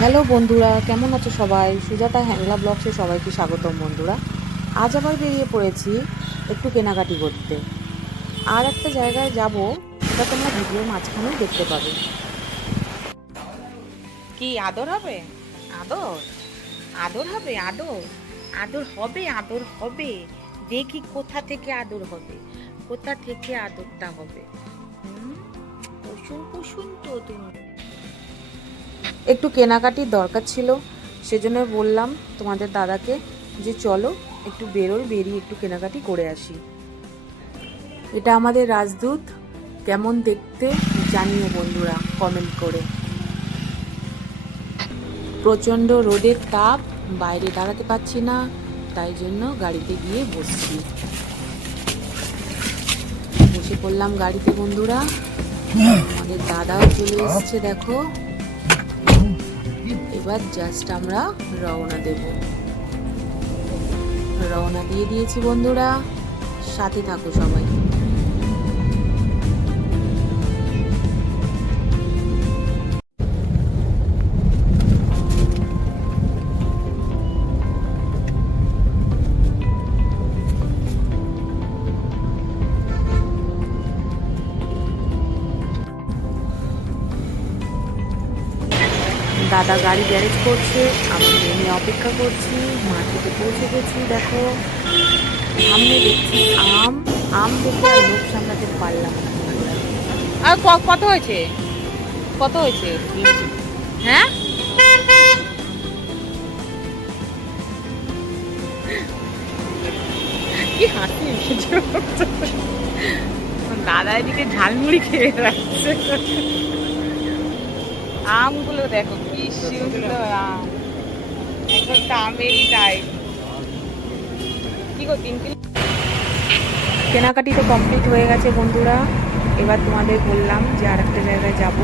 Hello বন্ধুরা, কেমন আছো সবাই? সুজাতা হ্যাংলা ব্লগসে সবাইকে স্বাগতম বন্ধুরা। আজ আবার বেরিয়ে পড়েছি একটু কেনাকাটি করতে। আর একটা জায়গায় যাব, সেটা তোমরা ভিডিওর মাঝখানেই দেখতে পাবে। কি আদর হবে? আদর আদর হবে, আদর আদর হবে, আদর হবে। দেখি কোথা থেকে আদর হবে, কোথা থেকে আদরটা হবে। কুসুম কুসুম তো তুমি। একটু কেনাকাটির দরকার ছিল, সেজন্য বললাম তোমাদের দাদাকে যে চলো একটু বেরিয়ে একটু কেনাকাটি করে আসি। এটা আমাদের রাজদূত, কেমন দেখতে জানিও বন্ধুরা কমেন্ট করে। প্রচণ্ড রোদের তাপ, বাইরে দাঁড়াতে পারছি না, তাই জন্য গাড়িতে গিয়ে বসছি। বসে পড়লাম গাড়িতে বন্ধুরা। আমাদের দাদাও চলে এসছে, দেখো। এবার জাস্ট আমরা রওনা দেব। রওনা দিয়ে দিয়েছি বন্ধুরা, সাথে থাকো সবাই। দাদা গাড়ি গ্যারেজ করছে, আমি নেমে অপেক্ষা করছি। মার্কেটে পৌঁছে গেছি, দেখো সামনে দেখছি আম। আম দেখে আর লোক সামলাতে পারলাম না। আর কত হয়েছে? কত হয়েছে? হ্যাঁ, কি হাসি এসেছে। দাদা এদিকে ঝালমুড়ি খেয়ে রাখছে। আমগুলো দেখো কি সুন্দর আম, একদম আমেরই টাইপ। কি গো, 3 কিলো? কেনাকাটি তো কমপ্লিট হয়ে গেছে বন্ধুরা। এবার তোমাদের বললাম যে আর একটা জায়গায় যাব,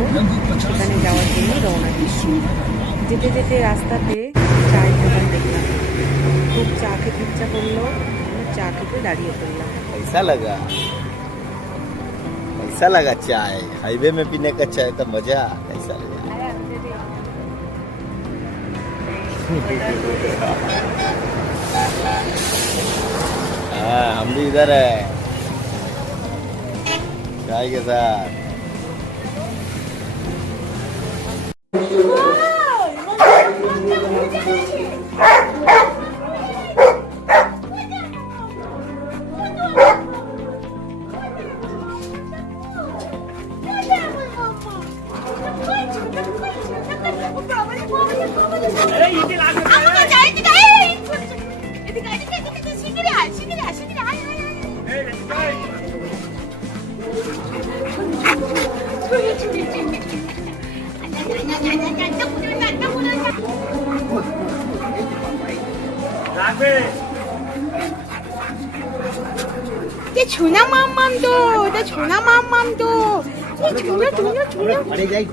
সেখানে যাওয়ার জন্য রওনা দিচ্ছি। যেতে যেতে রাস্তাতে চায়ের দোকান দেখলাম, খুব চা খেতে ইচ্ছা করলো, চা খেতে দাঁড়িয়ে পড়লাম। कैसा लगा? कैसा लगा चाय? हाईवे में पीने का चाय तो मजा। कैसा लगा? हाँ, हम भी इधर है चाय के साथ। ছোনা মাম্মাম তো, এটা ছোনা মাম্মাম তো। ঘরে যাই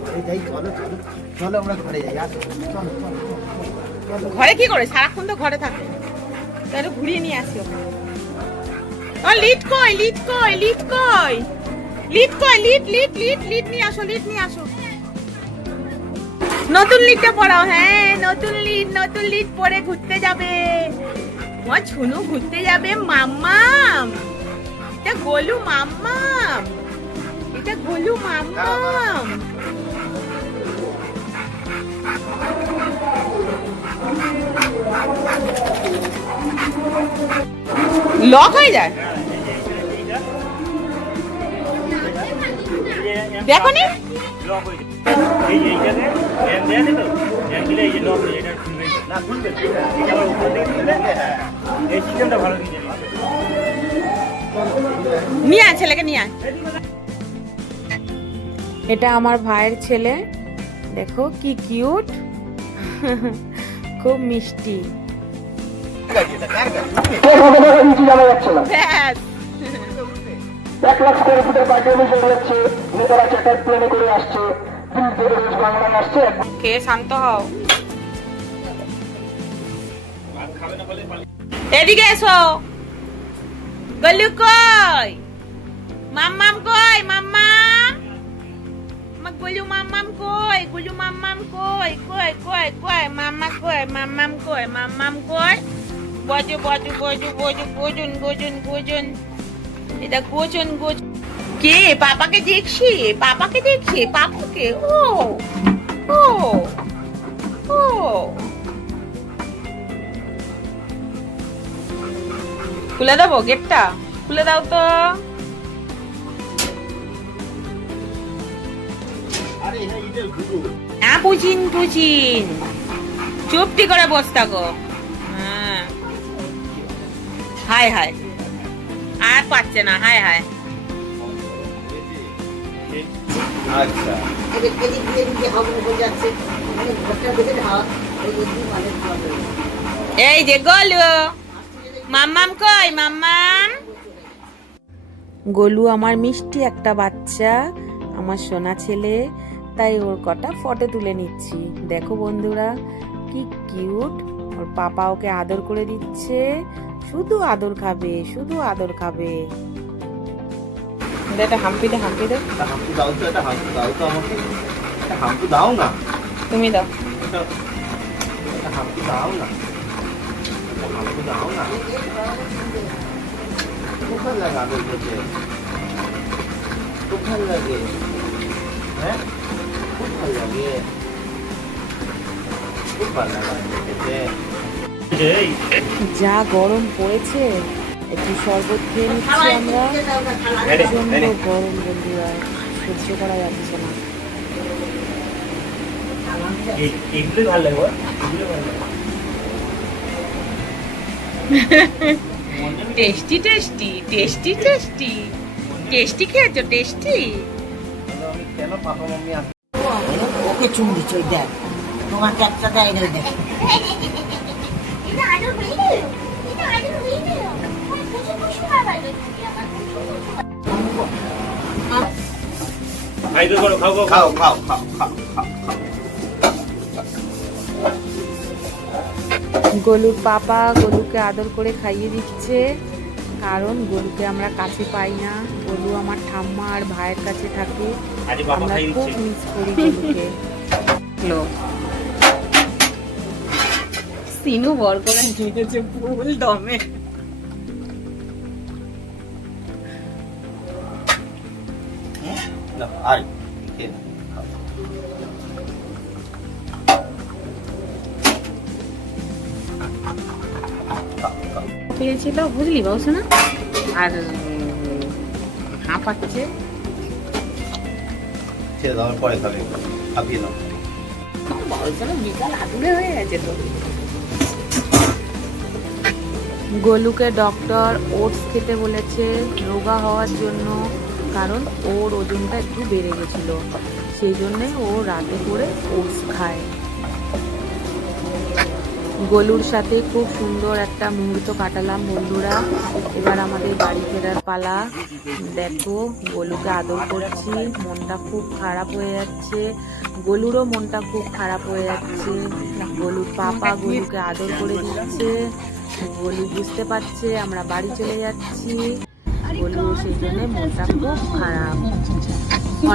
চলো চলো চলো আমরা ঘরে যাই। আসো চলো চলো। ঘরে কি করে? সারাক্ষণ তো ঘরে থাকে। তাহলে ঘুরিয়ে নিয়ে আসি ওকে। ও লিড কই, লিড কই, লিড কই, লিড কই, লিড লিড লিড লিড নিয়ে আসো, লিড নিয়ে আসো। নতুন লিডটা পড়াও। হ্যাঁ, নতুন লিড পরে ঘুরতে যাবে। ও ছুনু ঘুরতে যাবে। মাম্মাম, এটা গোলু মাম্মাম, এটা গোলু মাম্মাম। লক হয়ে যায়, দেখো নি। নিয়ে আয় ছেলেকে, নিয়ে আয়। এটা আমার ভাইয়ের ছেলে, দেখো কি কিউট, খুব মিষ্টি। ব্যাস, 1 লাখ স্কোয়ার ফুটের পার্টি অফিস যাচ্ছে, নেতারা চার্টার প্লেনে করে আসছে, বাংলায় আসছে। খেয়ে শান্ত হও। এদিকে এসো। গলু কই? মাম্মাম কই? মাম্মাম, আমার গলু মাম্মাম কই? গলু মাম্মাম কই? কই কই? কয় মাম্মা কয় মাম্মাম কয় মাম্মাম কয় বজো বজো বজো বজো গোজন গোজন গোজন এটা গোজন গোজন কে পাপাকে দেখছি পাপাকে ও ও ও খুলে দেবো গেটটা খুলে দাও তো আরে হ্যাঁ ইটের গুরু না পুচিন পুচিন চুপটি করে বস থাকো হ্যাঁ হাই হাই আর পাচ্ছে না হাই হাই আচ্ছা এই যে গলু মাম্মাম কই মাম্মাম গোলু আমার মিষ্টি একটা বাচ্চা, আমার সোনা ছেলে, তাই ওর কটা ফটো তুলে নিচ্ছি। দেখো বন্ধুরা কি কিউট, ওর পাপা ওকে আদর করে দিচ্ছে, শুধু আদর খাবে শুধু আদর খাবে। এটা হাম্পি দে হাম্পি দে, একটা হাম্পু দাও তো, একটা হাম্পু দাও তো আমাকে, একটা হাম্পু দাও না, তুমি দাও। একটা হাম্পু দাও না, একটা হাম্পু দাও না। খুব ভালো লাগে আদর করতে, খুব ভালো লাগে, হ্যাঁ খুব ভালো লাগে, খুব ভালো লাগে আদর করতে। যা গরম পড়েছে, একটু শরবত খেয়ে নিচ্ছি আমরা, প্রচন্ড গরম বন্ধুরা, সহ্য করা যাচ্ছে না। Tasty tasty tasty tasty tasty খেয়েছো টেস্টি আমি কেন পাপা মাম্মি আসে ওকে চুম দিচ্ছ, ওই দেখ তোমার ক্যাপটা দেয় এখানে দেখ। খাও খাও খাও খাও খাও। গোলুর পাপা গোলুকে আদর করে খাইয়ে দিচ্ছে, কারণ গোলুকে আমরা কাছে পাই না। গোলু আমার ঠাম্মা আর ভাইয়ের কাছে থাকে, আমরা খুব মিস করি গোলুকে। সিনু বর করে নিয়েছে ফুল দমে না আর খেয়ে নাও, খাও। খাও, খাও। পেয়েছিল বুঝলি বলছো না আর হাঁপাচ্ছে ছেড়ে দাও, আমি পরে খাবে, খাপিয়ে দাও। বলছো না বিকাল আদুরে হয়ে গেছে তো গোলুকে ডক্টর ওটস খেতে বলেছে রোগা হওয়ার জন্য, কারণ ওর ওজনটা একটু বেড়ে গেছিল, সেই জন্যে ও রাতে করে ওটস খায়। গোলুর সাথে খুব সুন্দর একটা মুহূর্ত কাটালাম বন্ধুরা। এবার আমাদের বাড়ি ফেরার পালা। দেখো গোলুকে আদর করছি, মনটা খুব খারাপ হয়ে যাচ্ছে, গোলুরও মনটা খুব খারাপ হয়ে যাচ্ছে। গোলুর পাপা গোলুকে আদর করে দিচ্ছে, গোলু বুঝতে পারছে আমরা বাড়ি চলে যাচ্ছি, গোলু সেই জন্য মনটা খুব খারাপ।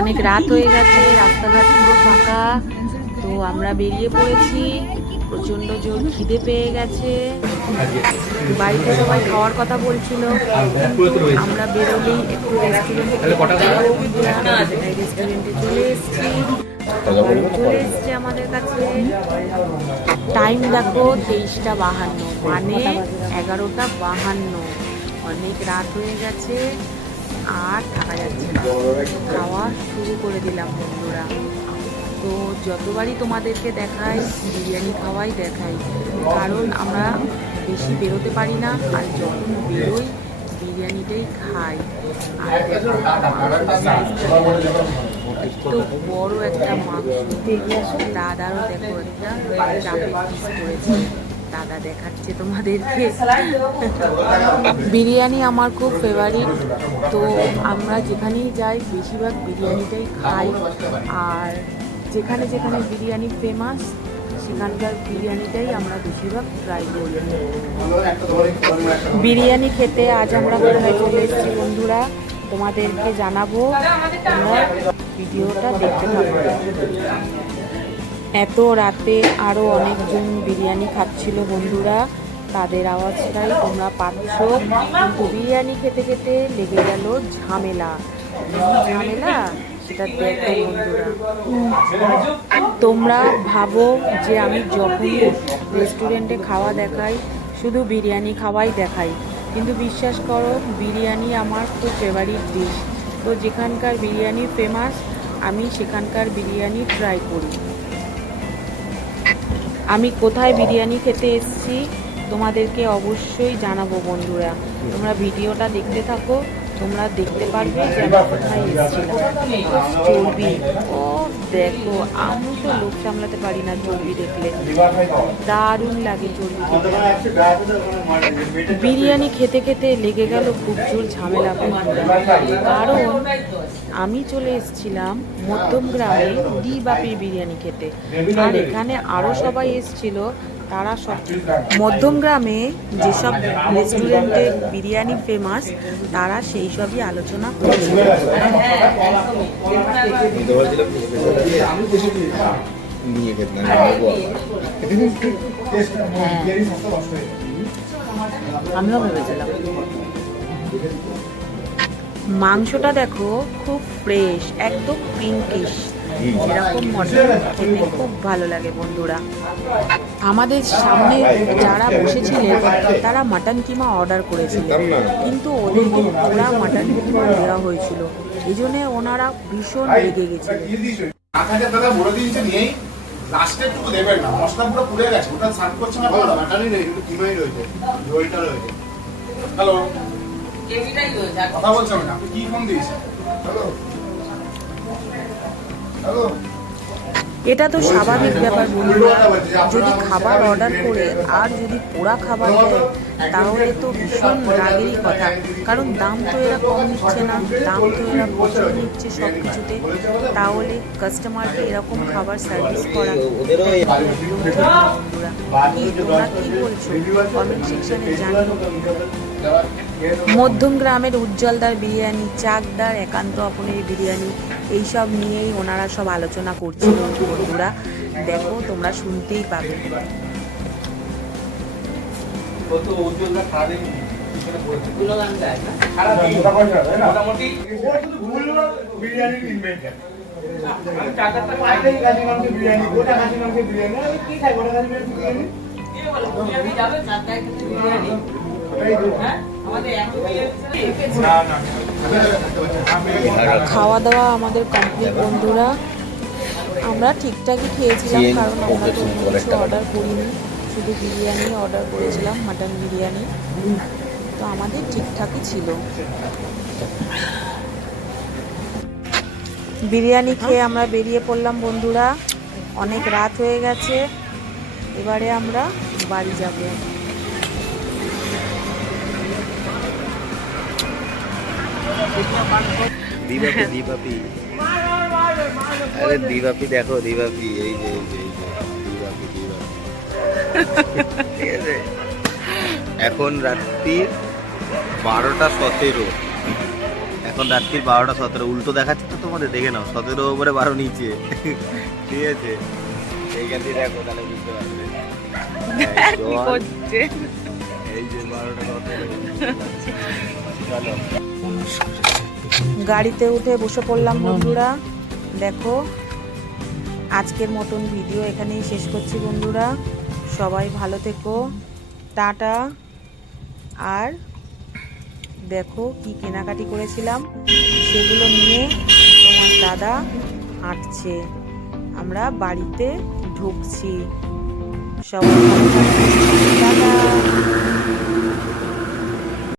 অনেক রাত হয়ে গেছে, রাস্তাঘাট পুরো ফাঁকা, তো আমরা বেরিয়ে পড়েছি। প্রচন্ড জোর খিদে পেয়ে গেছে, বাড়িতে সবাই খাওয়ার কথা বলছিল, কিন্তু আমরা বেরোলেই একটু রেস্টুরেন্টে চলে এসেছি। চলে এসছে আমাদের কাছে। টাইম দেখো 23:52, মানে 11:52। অনেক রাত হয়ে গেছে, আর থাকা যাচ্ছে না, খাওয়া শুরু করে দিলাম বন্ধুরা। তো যতবারই তোমাদেরকে দেখাই বিরিয়ানি খাওয়াই দেখাই, কারণ আমরা বেশি বেরোতে পারি না, আর যখন বেরোই বিরিয়ানিটাই খাই। আর দেখো একটু বড় একটা মাংস, দাদারও দেখো একটা চাপে পিস করেছে, দাদা দেখাচ্ছে তোমাদেরকে। বিরিয়ানি আমার খুব ফেভারিট, তো আমরা যেখানেই যাই বেশিরভাগ বিরিয়ানিটাই খাই, আর যেখানে যেখানে বিরিয়ানি ফেমাস সেখানকার বিরিয়ানিটাই আমরা বেশিরভাগ ট্রাই করি। বিরিয়ানি খেতে আজ আমরা কোথায় চলে এসেছি বন্ধুরা, তোমাদেরকে জানাবো, তোমরা ভিডিওটা দেখতে থাকো। এত রাতে আরও অনেকজন বিরিয়ানি খাচ্ছিল বন্ধুরা, তাদের আওয়াজটাই তোমরা পাচ্ছ। কিন্তু বিরিয়ানি খেতে খেতে লেগে গেল ঝামেলা। ঝামেলা সেটা দেখো বন্ধুরা। তোমরা ভাবো যে আমি যখনই রেস্টুরেন্টে খাওয়া দেখাই শুধু বিরিয়ানি খাওয়াই দেখাই, কিন্তু বিশ্বাস করো বিরিয়ানি আমার খুব ফেভারিট ডিশ। তো যেখানকার বিরিয়ানি ফেমাস আমি সেখানকার বিরিয়ানি ট্রাই করি। আমি কোথায় বিরিয়ানি খেতে এসেছি তোমাদেরকে অবশ্যই জানাবো বন্ধুরা। তোমরা ভিডিওটা দেখতে থাকো, তোমরা দেখতে পারবে যে আমি কোথায় এসেছিলাম। চর্বি, ও দেখো আমি তো লোক সামলাতে পারি না চর্বি দেখলে, দারুণ লাগে চর্বি খেতে। বিরিয়ানি খেতে খেতে লেগে গেল খুব জোর ঝামেলা বন্ধুরা, কারণ আমি চলে এসেছিলাম মধ্যমগ্রামে দি বাপির বিরিয়ানি খেতে, আর এখানে আরও সবাই এসেছিল। তারা সব মধ্যমগ্রামে যেসব রেস্টুরেন্টে বিরিয়ানি ফেমাস তারা সেই সবই আলোচনা করছিল। আমিও ভেবেছিলাম। মাংসটা দেখো খুব ফ্রেশ, একদম পিঙ্কিশ, এরকম মটন খেতে খুব ভালো লাগে বন্ধুরা। আমাদের সামনে যারা বসেছিলেন তারা মাটন কিমা অর্ডার করেছিলেন, কিন্তু ওদেরকে পুরা মাটন কিমা দেওয়া হয়েছিল, এই জন্য ওনারা ভীষণ রেগে গেছিলেন। দাদা বলে দিয়েছে নিয়েই লাস্টে একটু দেবেন না, মশলা পুরো পুড়ে গেছে, ওটা সার্ভ করছে না, ভালো মাটনই নেই, একটু কিমাই রয়েছে, ঝোলটা রয়েছে। হ্যালো, কথা বলছেন না, আপনি কি ফোন দিয়েছেন? হ্যালো হ্যালো, এটা তো স্বাভাবিক ব্যাপার বন্ধুরা, যদি খাবার অর্ডার করে আর যদি পোড়া খাবার দেয় তাহলে তো ভীষণ রাগেরই কথা, কারণ দাম তো এরা কম নিচ্ছে না, দাম তো এরা প্রচুর নিচ্ছে সব কিছুতে, তাহলে কাস্টমারকে এরকম খাবার সার্ভিস করা বন্ধুরা। তোমরা কি বলছো কমেন্ট সেকশনে জানিও। মধ্যমগ্রামের উজ্জ্বলদার বিরিয়ানি, চাকদার একান্ত আপনের বিরিয়ানি, এইসব নিয়েই ওনারা সব আলোচনা করছিল বন্ধুরা। দেখো তোমরা শুনতেই পাবে। খাওয়া দাওয়া আমাদের কমপ্লিট বন্ধুরা। আমরা ঠিকঠাকই খেয়েছিলাম, কারণ আমরা তো কিছু অর্ডার করিনি, শুধু বিরিয়ানি অর্ডার করেছিলাম, মাটন বিরিয়ানি, তো আমাদের ঠিকঠাকই ছিল। বিরিয়ানি খেয়ে আমরা বেরিয়ে পড়লাম বন্ধুরা, অনেক রাত হয়ে গেছে, এবারে আমরা বাড়ি যাব। দিবাপি দিবাপি, আরে দিবাপি দেখো, দিবাপি এই যে এই যে এই যে দিবাপি দিবাপি, ঠিক আছে। এখন রাত্রির 12:17, এখন রাত্রির 12:17, উল্টো দেখাচ্ছে তো তোমাদের, দেখে নাও, 17 উপরে 12 নিচে, ঠিক আছে। এইখান দিয়ে দেখো তাহলে বুঝতে পারবে। এই যে 12:17, চলো গাড়িতে উঠে বসে পড়লাম বন্ধুরা। দেখো আজকের মতন ভিডিও এখানেই শেষ করছি বন্ধুরা, সবাই ভালো থেকো, টাটা। আর দেখো কি কেনাকাটি করেছিলাম সেগুলো নিয়ে তোমার দাদা হাঁটছে, আমরা বাড়িতে ঢুকছি। সবাই ভালো থাকো।